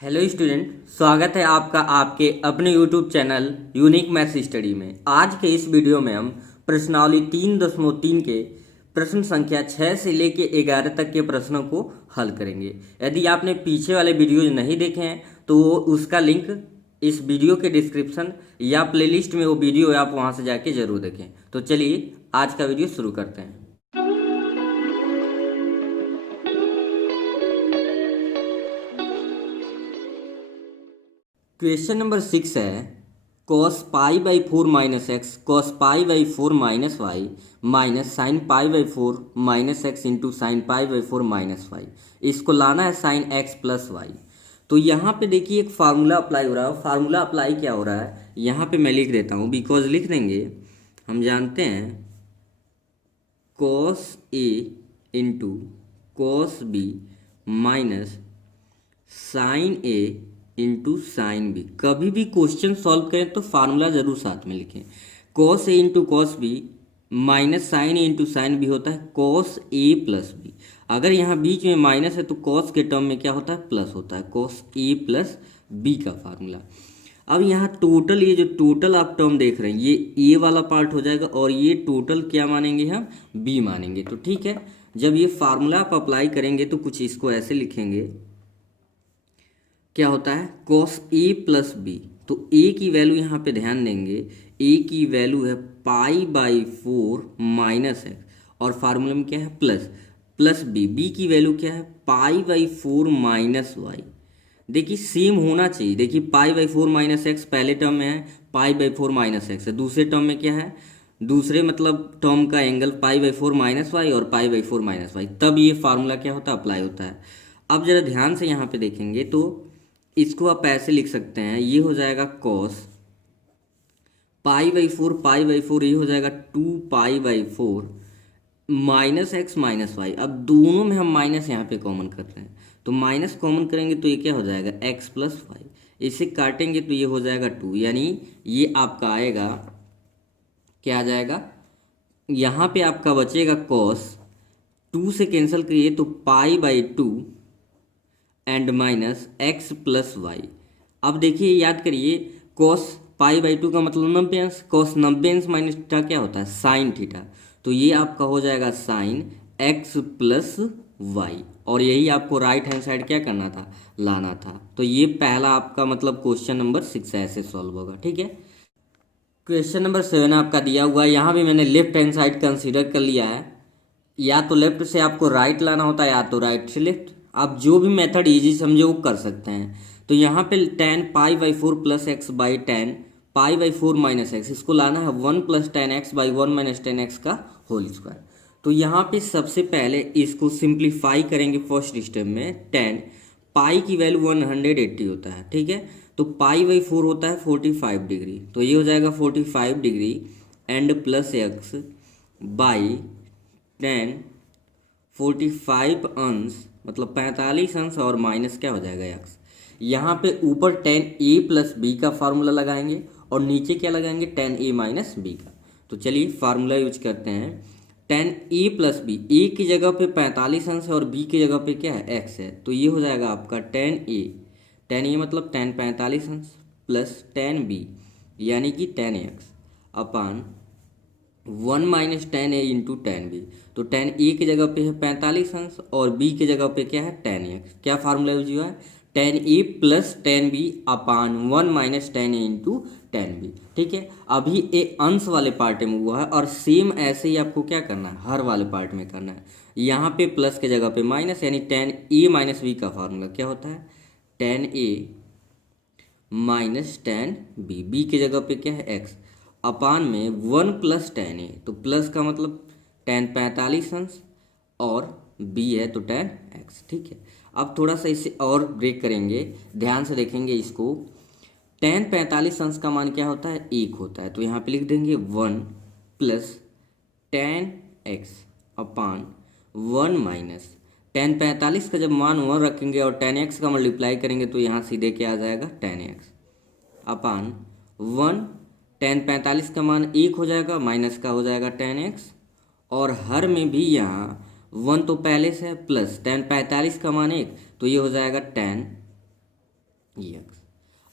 Hello student, स्वागत है आपका आपके अपने YouTube channel unique maths study में। आज के इस वीडियो में हम प्रश्नावली 3.3 के प्रश्न संख्या 6 से लेके 11 तक के प्रश्नों को हल करेंगे। यदि आपने पीछे वाले वीडियो नहीं देखे हैं तो वो उसका लिंक इस वीडियो के डिस्क्रिप्शन या प्लेलिस्ट में वो वीडियो है, आप वहाँ से जाके जरूर देखें। तो चलिए आज का वीडियो शुरू करते हैं। क्वेश्चन नंबर 6 है cos pi by 4 minus x cos pi by 4 minus y minus sine pi by 4 minus x into sine pi by 4 minus y. इसको लाना है साइन एक्स प्लस वाई। तो यहाँ पे देखिए एक फार्मूला अप्लाई हो रहा है। फार्मूला अप्लाई क्या हो रहा है यहाँ पे मैं लिख देता हूँ, बिकॉज लिख देंगे। हम जानते हैं cos A into cos B minus sine A into sine B. कभी भी क्वेश्चन सॉल्व करें तो फार्मूला जरूर साथ में लिखें। cos A into cos B minus sine A into sine B होता है cos ए प्लस बी। अगर यहाँ बीच में माइनस है तो cos के टर्म में क्या होता है, प्लस होता है, cos ए प्लस बी का फार्मूला। अब यहाँ टोटल, ये जो टोटल आप टर्म देख रहे हैं ये ए वाला पार्ट हो जाएगा और ये टोटल क्या मानेंगे हम, बी मानेंगे। तो ठीक है, जब ये फार्मूला आप अप्लाई करेंगे तो कुछ इसको ऐसे लिखेंगे, क्या होता है cos ए प्लस बी। तो ए की वैल्यू यहाँ पे ध्यान देंगे, ए की वैल्यू है पाई बाई 4 माइनस एक्स और फार्मूला में क्या है प्लस, प्लस बी। बी की वैल्यू क्या है पाई बाई 4 माइनस वाई। देखिए सेम होना चाहिए। देखिए पाई बाई 4 माइनस एक्स पहले टर्म में है, पाई बाई 4 माइनस एक्स है दूसरे टर्म में। क्या है दूसरे मतलब टर्म का angle pi by 4 minus y और पाई बाई 4 माइनस वाई, तब ये फार्मूला क्या होता है, अप्लाई होता है। अब जरा ध्यान से यहाँ पे देखेंगे तो इसको आप ऐसे लिख सकते हैं, ये हो जाएगा cos pi by 4, pi by 4 ये हो जाएगा 2 pi by 4 minus x minus y. अब दोनों में हम माइनस यहाँ पे कॉमन कर रहे हैं तो माइनस कॉमन करेंगे तो ये क्या हो जाएगा एक्स प्लस वाई। इसे काटेंगे तो ये हो जाएगा 2, यानी ये आपका आएगा, क्या आ जाएगा, यहाँ पे आपका बचेगा cos 2 से कैंसिल करिए तो pi by 2 and minus x plus y. अब देखिए याद करिए cos पाई बाई 2 का मतलब 90 अंश, cos 90 अंश माइनस थीटा क्या होता है साइन थीटा। तो ये आपका हो जाएगा साइन एक्स प्लस वाई और यही आपको राइट हैंड साइड क्या करना था, लाना था। तो ये पहला आपका मतलब क्वेश्चन नंबर 6 ऐसे सॉल्व होगा। ठीक है, क्वेश्चन नंबर 7 आपका दिया हुआ है। यहाँ भी मैंने लेफ्ट हैंड साइड कंसीडर कर लिया है। या तो लेफ्ट से आपको राइट लाना होता है या तो राइट से लेफ्ट। आप जो भी मेथड इजी समझे वो कर सकते हैं। तो यहाँ पे tan pi by 4 plus x by tan pi by 4 minus x, इसको लाना है 1 plus tan x by 1 minus tan x का होल स्क्वायर। तो यहाँ पे सबसे पहले इसको सिंप्लीफाई करेंगे फर्स्ट स्टेप में। tan पाई की वैल्यू 180 होता है, ठीक है, तो पाई बाई 4 होता है 45 डिग्री, तो ये हो जाएगा 45 degree and plus x by tan 45 अंश मतलब 45 अंश और माइनस क्या हो जाएगा एक्स। यहाँ पे ऊपर tan ए प्लस बी का फार्मूला लगाएंगे और नीचे क्या लगाएंगे tan ए माइनस बी का। तो चलिए फार्मूला यूज करते हैं। tan ए प्लस बी, ए की जगह पे 45 अंश है और बी की जगह पे क्या है एक्स है, तो ये हो जाएगा आपका tan ए मतलब tan 45 अंश प्लस tan बी यानी कि tan एक्स अपान 1 माइनस tan ए इंटू tan बी। तो tan ए की जगह पे है 45 अंश और बी की जगह पे क्या है tan एक्स। क्या फार्मूला यूज हुआ है, tan ए प्लस tan बी अपान 1 माइनस tan ए इंटू tan बी। ठीक है, अभी ए अंश वाले पार्ट में हुआ है और सेम ऐसे ही आपको क्या करना है, हर वाले पार्ट में करना है। यहाँ पे प्लस के जगह पे माइनस, यानी tan ए माइनस बी का फार्मूला क्या होता है tan ए माइनस tan बी, बी की जगह पे क्या है एक्स अपान में 1 प्लस tan ए, तो प्लस का मतलब tan 45 अंश और b है तो tan x। ठीक है, अब थोड़ा सा इसे और ब्रेक करेंगे, ध्यान से देखेंगे इसको। tan 45 अंश का मान क्या होता है, 1 होता है, तो यहाँ पे लिख देंगे 1 प्लस tan x अपान 1 माइनस tan 45 का जब मान 1 रखेंगे और tan x का मल्टीप्लाई करेंगे तो यहाँ सीधे क्या आ जाएगा tan x अपान 1 tan 45 का मान 1 हो जाएगा, माइनस का हो जाएगा tan x और हर में भी यहाँ 1 तो पहले से है प्लस tan 45 का मान 1, तो ये हो जाएगा tan एक्स।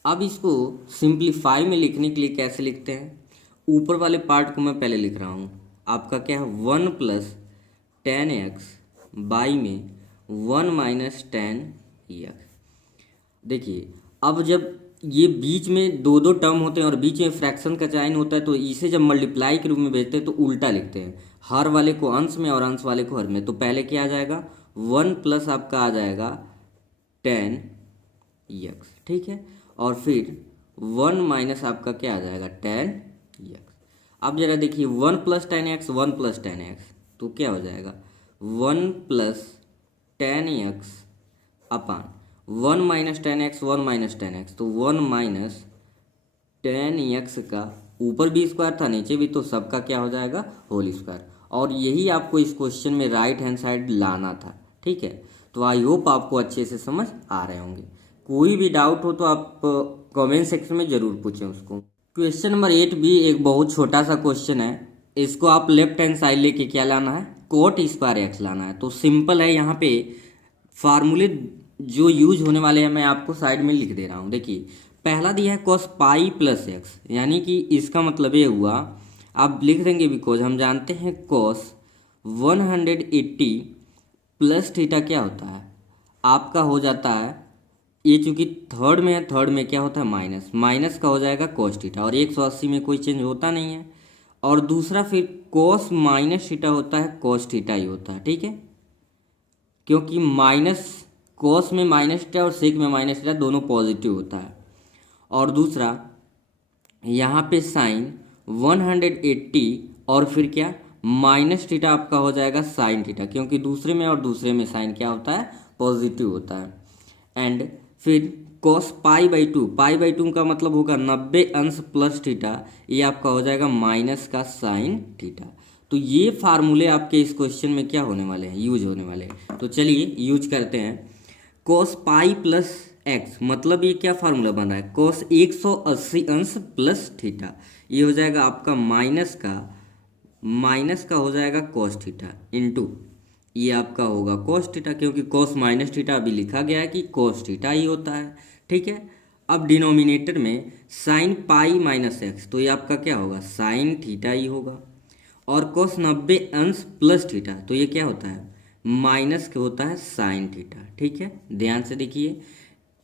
अब इसको सिंप्लीफाई में लिखने के लिए कैसे लिखते हैं, ऊपर वाले पार्ट को मैं पहले लिख रहा हूँ, आपका क्या है 1 प्लस 10x बाई में 1 माइनस 10x। देखिए अब जब ये बीच में दो दो टर्म होते हैं और बीच में फ्रैक्शन का साइन होता है तो इसे जब मल्टीप्लाई के रूप में भेजते हैं तो उल्टा लिखते हैं, हर वाले को अंश में और अंश वाले को हर में। तो पहले क्या आ जाएगा 1 प्लस आपका आ जाएगा 10x, ठीक है, और फिर 1 माइनस आपका क्या आ जाएगा 10x। अब जरा देखिए 1 प्लस 10x 1 प्लस 10x तो क्या हो जाएगा 1 प्लस 10x अपान 1 माइनस 10x 1 माइनस 10x तो 1 माइनस 10x का ऊपर भी स्क्वायर था नीचे भी, तो सबका क्या हो जाएगा होल स्क्वायर। और यही आपको इस क्वेश्चन में राइट हैंड साइड लाना था, ठीक है। तो आई होप आपको अच्छे से समझ आ रहे होंगे। कोई भी डाउट हो तो आप कमेंट सेक्शन में ज़रूर पूछें उसको। क्वेश्चन नंबर 8 भी एक बहुत छोटा सा क्वेश्चन है। इसको आप लेफ्ट हैंड साइड लेके क्या लाना है, कोट स्क्वायर एक्स लाना है। तो सिंपल है, यहाँ पे फार्मूले जो यूज होने वाले हैं मैं आपको साइड में लिख दे रहा हूँ। देखिए पहला दिया है कॉस पाई प्लस एक्स, यानी कि इसका मतलब ये हुआ, आप लिख देंगे बिकॉज हम जानते हैं कॉस 180 प्लस थीटा क्या होता है आपका हो जाता है, ये चूंकि थर्ड में है, थर्ड में क्या होता है माइनस, माइनस का हो जाएगा कॉस थीटा, और 180 में कोई चेंज होता नहीं है। और दूसरा फिर कॉस माइनस थीटा होता है, कॉस थीटा ही होता है, ठीक है, क्योंकि माइनस कॉस में माइनस थीटा और सेक में माइनस थीटा दोनों पॉजिटिव होता है। और दूसरा यहाँ पे साइन 180 और फिर क्या माइनस थीटा आपका हो जाएगा साइन थीटा, क्योंकि दूसरे में और दूसरे में साइन क्या होता है पॉजिटिव होता है। एंड फिर cos pi by 2, pi by 2 का मतलब होगा 90 अंश प्लस थीटा, ये आपका हो जाएगा माइनस का साइन थीटा। तो ये फार्मूले आपके इस क्वेश्चन में क्या होने वाले हैं, यूज होने वाले हैं। तो चलिए यूज करते हैं। कॉस पाई प्लस एक्स मतलब ये क्या फार्मूला बन रहा है, कॉस 180 अंश प्लस थीटा, ये हो जाएगा आपका माइनस का हो जाएगा कॉस थीटा इंटू ये आपका होगा कॉस थीटा, क्योंकि कॉस माइनस थीटा अभी लिखा गया है कि कॉस थीटा ही होता है, ठीक है। अब डिनोमिनेटर में साइन पाई माइनस एक्स तो ये आपका क्या होगा साइन थीटा ही होगा, और कॉस 90 अंश प्लस थीटा तो ये क्या होता है माइनस के होता है साइन थीटा, ठीक है। ध्यान से देखिए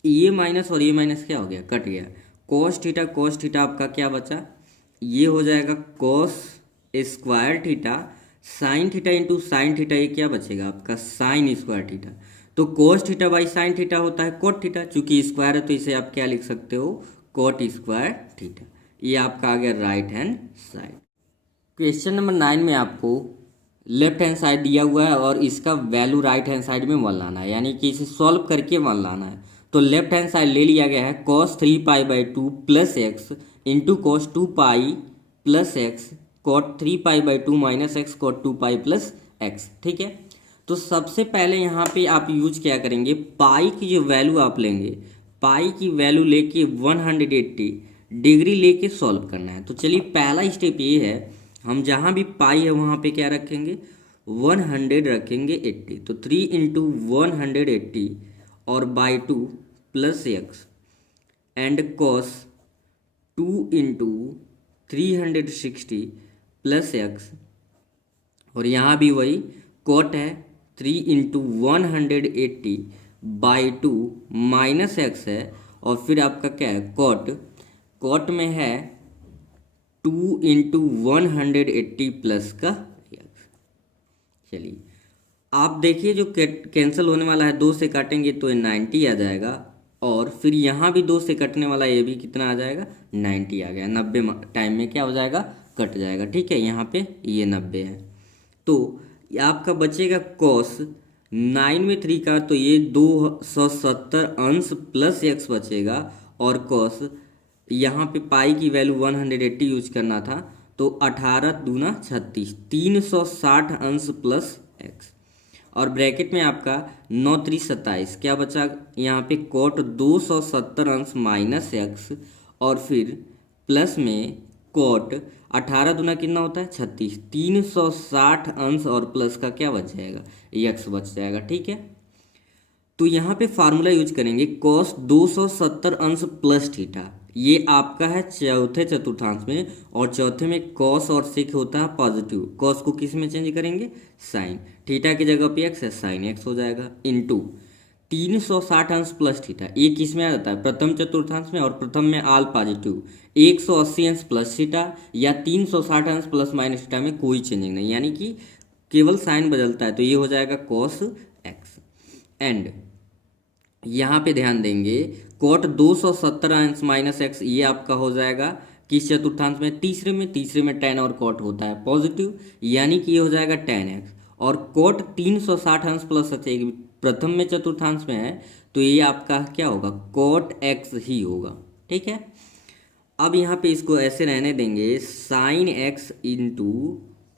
ये माइनस और ये माइनस क्या हो गया कट गया, कॉस थीटा आपका क्या बचा, ये हो जाएगा cos square theta, sine theta into sine theta, ये क्या बचेगा आपका साइन स्क्वायर थीटा। तो cos theta by sine theta होता है कोट थीटा, चूंकि स्क्वायर है तो इसे आप क्या लिख सकते हो कोट स्क्वायर थीटा। ये आपका आ गया right hand side. Question number 9 में आपको लेफ्ट हैंड साइड दिया हुआ है और इसका वैल्यू राइट हैंड साइड में 1 लाना है, यानी कि इसे सॉल्व करके 1 लाना है। तो लेफ्ट हैंड साइड ले लिया गया है cos 3 pi by 2 plus x into cos 2 pi plus x cot 3 pi by 2 minus x cot 2 pi plus x, ठीक है। तो सबसे पहले यहाँ पे आप यूज क्या करेंगे, पाई की जो वैल्यू आप लेंगे, पाई की वैल्यू लेके 180 डिग्री लेके सॉल्व करना है। तो चलिए पहला स्टेप ये है, हम जहाँ भी पाई है वहाँ पे क्या रखेंगे 100 रखेंगे 80, तो 3 इंटू 180 और by 2 plus x and cos 2 into 360 plus x, और यहाँ भी वही कॉट है 3 इंटू 180 बाई 2 माइनस एक्स है, और फिर आपका क्या है कॉट में है 2 इंटू 180 प्लस का एक्स। चलिए आप देखिए जो कैंसिल होने वाला है 2 से काटेंगे तो ये 90 आ जाएगा, और फिर यहाँ भी 2 से कटने वाला ये भी कितना आ जाएगा 90 आ गया, 90 टाइम में क्या हो जाएगा कट जाएगा, ठीक है। यहाँ पे ये 90 है, तो आपका बचेगा कॉस 9 में 3 का तो ये 270 अंश प्लस एक्स बचेगा, और कॉस यहाँ पे पाई की वैल्यू 180 यूज करना था तो 18 दूना 36 360 अंश प्लस एक्स, और ब्रैकेट में आपका 9 3 27 क्या बचा यहाँ पे कॉट 270 अंश माइनस एक्स, और फिर प्लस में कॉट 18 दूना कितना होता है 36 360 अंश और प्लस का क्या बच जाएगा एक्स बच जाएगा, ठीक है। तो यहाँ पे फार्मूला यूज करेंगे कॉस 270 अंश प्लस थीटा। ये आपका है चौथे चतुर्थांश में, और चौथे में कॉस और सेक होता है पॉजिटिव। कॉस को किस में चेंज करेंगे? साइन। थीटा की जगह पे एक्स है, साइन एक्स हो जाएगा, इनटू 360 अंश प्लस थीटा। ये किस में आ जाता है? प्रथम चतुर्थांश में, और प्रथम में आल पॉजिटिव। 180 अंश प्लस थीटा या 360 अंश प्लस माइनस थीटा में कोई चेंजिंग नहीं, यानी कि केवल साइन बदलता है। तो ये हो जाएगा कॉस एक्स। एंड यहाँ पे ध्यान देंगे कॉट 270 अंश माइनस एक्स, ये आपका हो जाएगा किस चतुर्थांश में? तीसरे में। तीसरे में टेन और कॉट होता है पॉजिटिव, यानी कि ये हो जाएगा टेन एक्स। और कॉट 360 अंश प्लस एक्स प्रथम में चतुर्थांश में है, तो ये आपका क्या होगा? कॉट एक्स ही होगा। ठीक है, अब यहाँ पे इसको ऐसे रहने देंगे, sine x into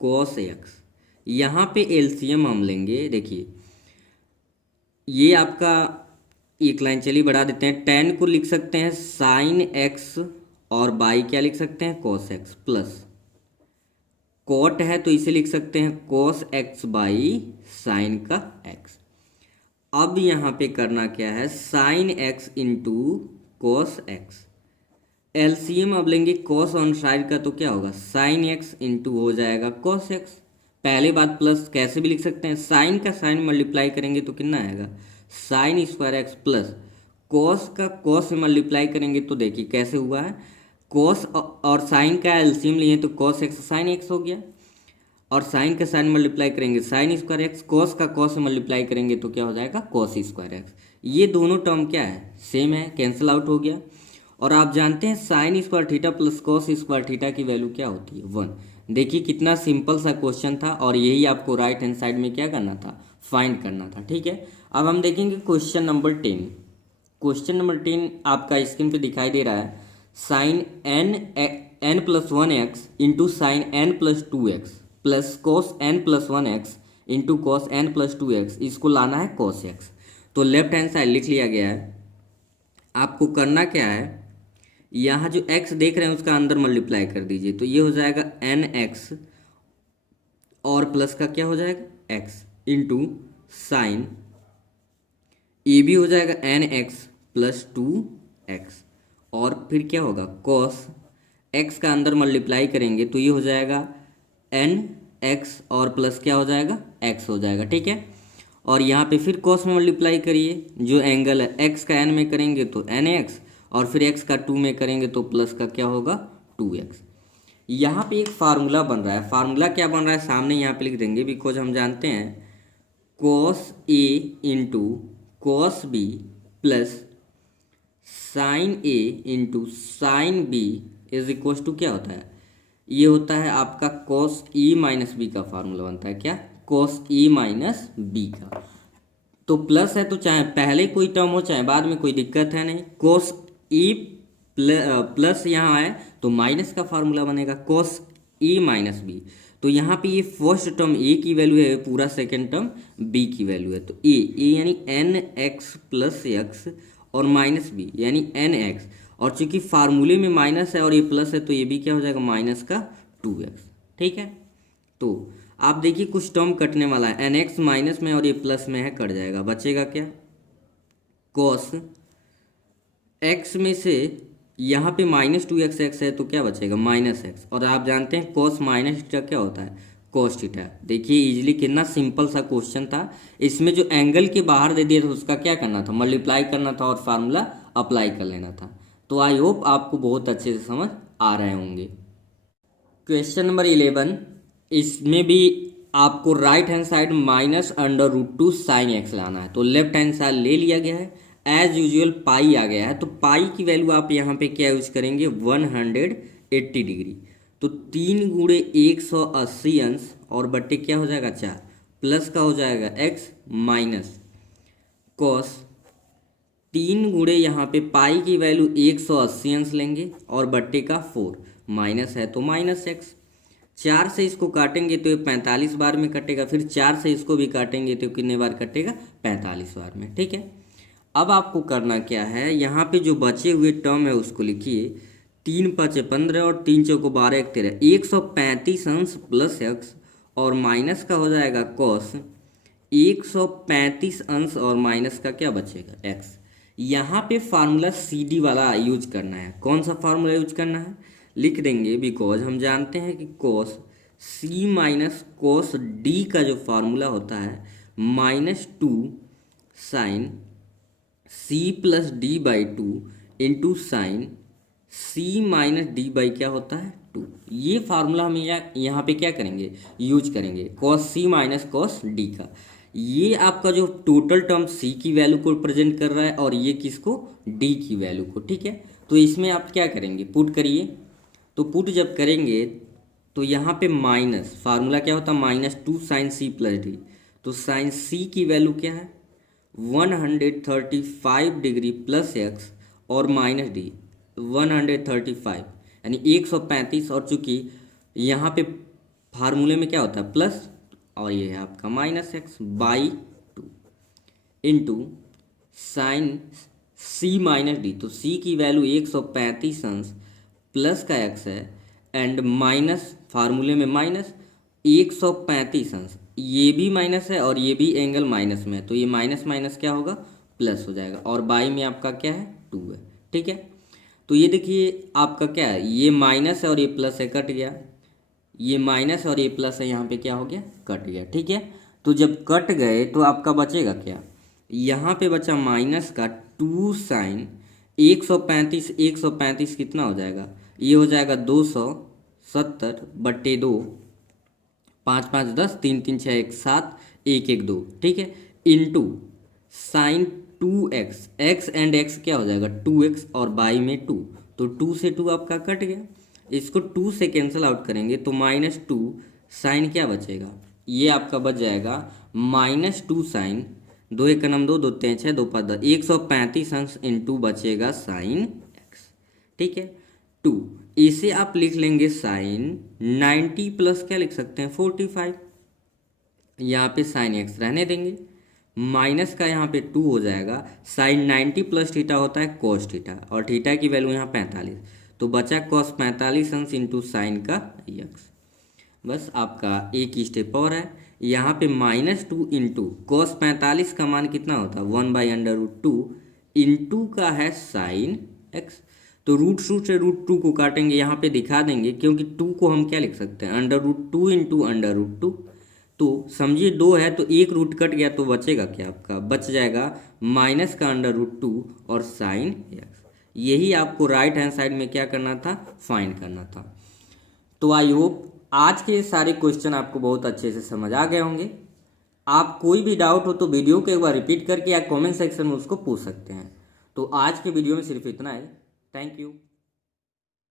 cos x. यहाँ पे एलसीएम हम लेंगे। देखिए ये आपका एक लाइन चलिए बढ़ा देते हैं, टेन को लिख सकते हैं साइन एक्स, और बाई क्या लिख सकते हैं? कॉस एक्स, प्लस कॉट है तो इसे लिख सकते हैं कॉस एक्स बाई साइन का एक्स। अब यहाँ पे करना क्या है? Sine x into cos x. LCM अब लेंगे कॉस ऑन साइड का, तो क्या होगा? साइन एक्स इंटू हो जाएगा कॉस एक्स। पहले बात प्लस कैसे भी लिख सकते हैं, साइन का साइन मल्टीप्लाई करेंगे तो कितना आएगा? Sine square x, plus cos का कॉस से मल्टीप्लाई करेंगे तो देखिए कैसे हुआ है, कॉस और साइन का एलसीएम लिए तो कॉस एक्स साइन एक्स हो गया, और साइन का साइन मल्टीप्लाई करेंगे साइन स्क्वायर एक्स, कॉस का कॉस से मल्टीप्लाई करेंगे तो क्या हो जाएगा? Cos square x. ये दोनों टर्म क्या है? सेम है, कैंसिल आउट हो गया। और आप जानते हैं sine square theta plus cos square theta की वैल्यू क्या होती है? 1। देखिए कितना सिंपल सा क्वेश्चन था, और यही आपको राइट हैंड साइड में क्या करना था? फाइंड करना था। ठीक है, अब हम देखेंगे क्वेश्चन नंबर 10। क्वेश्चन नंबर 10 आपका स्क्रीन पे दिखाई दे रहा है, sine n plus 1x into sine n plus 2x plus cos n plus 1x into cos n plus 2x, इसको लाना है कॉस x। तो लेफ्ट हैंड साइड लिख लिया गया है। आपको करना क्या है, यहाँ जो x देख रहे हैं उसका अंदर मल्टीप्लाई कर दीजिए, तो ये हो जाएगा nx, और प्लस का क्या हो जाएगा? x इंटू साइन, ये भी हो जाएगा nx प्लस 2x, और फिर क्या होगा? कॉस x का अंदर मल्टीप्लाई करेंगे तो ये हो जाएगा nx, और प्लस क्या हो जाएगा? x हो जाएगा। ठीक है, और यहाँ पे फिर कॉस में मल्टीप्लाई करिए, जो एंगल है x का n में करेंगे तो nx, और फिर x का 2 में करेंगे तो प्लस का क्या होगा? 2x। यहाँ पे एक फार्मूला बन रहा है। फार्मूला क्या बन रहा है सामने यहाँ पे लिख देंगे, बिकॉज हम जानते हैं cos a into cos b plus sine a into sine b is equal to क्या होता है? ये होता है आपका कॉस e माइनस बी का फार्मूला बनता है। क्या? कॉस e माइनस बी का। तो प्लस है तो चाहे पहले कोई टर्म हो चाहे बाद में, कोई दिक्कत है नहीं। कॉस e प्लस यहाँ है तो माइनस का फार्मूला बनेगा कॉस e माइनस बी। तो यहाँ पे ये फर्स्ट टर्म a की वैल्यू है, पूरा सेकेंड टर्म b की वैल्यू है। तो a यानी एन एक्स प्लस एक्स, और माइनस बी यानी एन एक्स, और चूंकि फार्मूले में माइनस है और ये प्लस है तो ये भी क्या हो जाएगा? माइनस का 2x। ठीक है, तो आप देखिए कुछ टर्म कटने वाला है, एन एक्स माइनस में और ये प्लस में है, कट जाएगा। बचेगा क्या? कॉस एक्स में से यहाँ पे माइनस 2x एक्स है तो क्या बचेगा? Minus x. और आप जानते हैं कॉस माइनस थीटा क्या होता है? Cos theta. देखिए इजीली कितना सिंपल सा क्वेश्चन था। इसमें जो एंगल के बाहर दे दिया था उसका क्या करना था? मल्टीप्लाई करना था और फार्मूला अप्लाई कर लेना था। तो आई होप आपको बहुत अच्छे से समझ आ रहे होंगे। क्वेश्चन नंबर 11, इसमें भी आपको right hand side -√2 sine x लाना है। तो लेफ्ट हैंड साइड ले लिया गया है, एज यूजुअल पाई आ गया है। तो पाई की वैल्यू आप यहाँ पे क्या यूज करेंगे? 180 डिग्री। तो 3 गुणे 180 अंश और बट्टे क्या हो जाएगा? 4, प्लस का हो जाएगा x माइनस कॉस 3 गुणे यहाँ पे पाई की वैल्यू 180 अंश लेंगे और बट्टे का 4, माइनस है तो माइनस एक्स। 4 से इसको काटेंगे तो ये 45 बार में कटेगा, फिर 4 से इसको भी काटेंगे तो कितने बार कटेगा? 45 बार में। ठीक है, अब आपको करना क्या है, यहाँ पे जो बचे हुए टर्म है उसको लिखिए। 3 5 15 और 3 चौको 12 1 13, 135 अंश प्लस एक्स और माइनस का हो जाएगा कॉस 135 अंश और माइनस का क्या बचेगा x। यहाँ पे फार्मूला सी डी वाला यूज करना है। कौन सा फार्मूला यूज करना है, लिख देंगे, बिकॉज हम जानते हैं कि cos C minus cos D का जो फार्मूला होता है -2 sine C plus D by 2 into sine C minus D by क्या होता है 2। ये फार्मूला हम यहाँ पे क्या करेंगे, यूज करेंगे cos C minus cos D का। ये आपका जो टोटल टर्म सी की वैल्यू को प्रेजेंट कर रहा है और ये किसको, डी की वैल्यू को, ठीक है। तो इसमें आप क्या करेंगे, पुट करिए। तो पुट जब करेंगे तो यहाँ पे माइनस, फार्मूला क्या होता है -2 साइन सी प्लस डी। तो साइन सी की वैल्यू क्या है 135 डिग्री प्लस एक्स और माइनस डी 135 यानी 135। और चूंकि यहाँ पे फार्मूले में क्या होता है प्लस और ये है आपका -x by 2 into sine C minus D. तो सी की वैल्यू 135 अंश प्लस का x है एंड माइनस फार्मूले में माइनस 135 अंश, ये भी माइनस है और ये भी एंगल माइनस में है, तो ये माइनस माइनस क्या होगा प्लस हो जाएगा और बाई में आपका क्या है 2 है, ठीक है। तो ये देखिए आपका क्या है, ये माइनस है और ये प्लस है, कट गया। ये माइनस और ये प्लस है, यहाँ पे क्या हो गया कट गया, ठीक है। तो जब कट गए तो आपका बचेगा क्या, यहाँ पे बचा माइनस का 2 साइन 135 कितना हो जाएगा, ये हो जाएगा 270/2, 5 5 10, 3 3 6 1 7, 1 1 2, ठीक है, into sine 2x, x and x क्या हो जाएगा 2x और बाई में 2, तो 2 से 2 आपका कट गया। इसको 2 से कैंसिल आउट करेंगे तो -2 साइन क्या बचेगा, ये आपका बच जाएगा -2 साइन 2 1 9 2 2 3 6 2 5 10, 135 अंश इंटू बचेगा साइन x, ठीक है 2। इसे आप लिख लेंगे साइन 90 प्लस क्या लिख सकते हैं 45, यहाँ पे साइन x रहने देंगे, माइनस का यहाँ पे 2 हो जाएगा। साइन 90 प्लस थीटा होता है कॉस थीटा और थीटा की वैल्यू यहाँ 45, तो बचा कॉस 45 अंश इंटू साइन का x। बस आपका एक ही स्टेप और है, यहाँ पे -2 इंटू कॉस 45 का मान कितना होता है 1/√2 इंटू का है साइन x। तो रूट से √2 को काटेंगे, यहाँ पे दिखा देंगे क्योंकि 2 को हम क्या लिख सकते हैं √2 इंटू √2। तो समझिए 2 है तो एक रूट कट गया तो बचेगा क्या आपका, बच जाएगा माइनस का √2 और साइन x। यही आपको राइट हैंड साइड में क्या करना था, फाइंड करना था। तो आई होप आज के सारे क्वेश्चन आपको बहुत अच्छे से समझ आ गए होंगे। आप कोई भी डाउट हो तो वीडियो को एक बार रिपीट करके या कमेंट सेक्शन में उसको पूछ सकते हैं। तो आज के वीडियो में सिर्फ इतना ही। Thank you.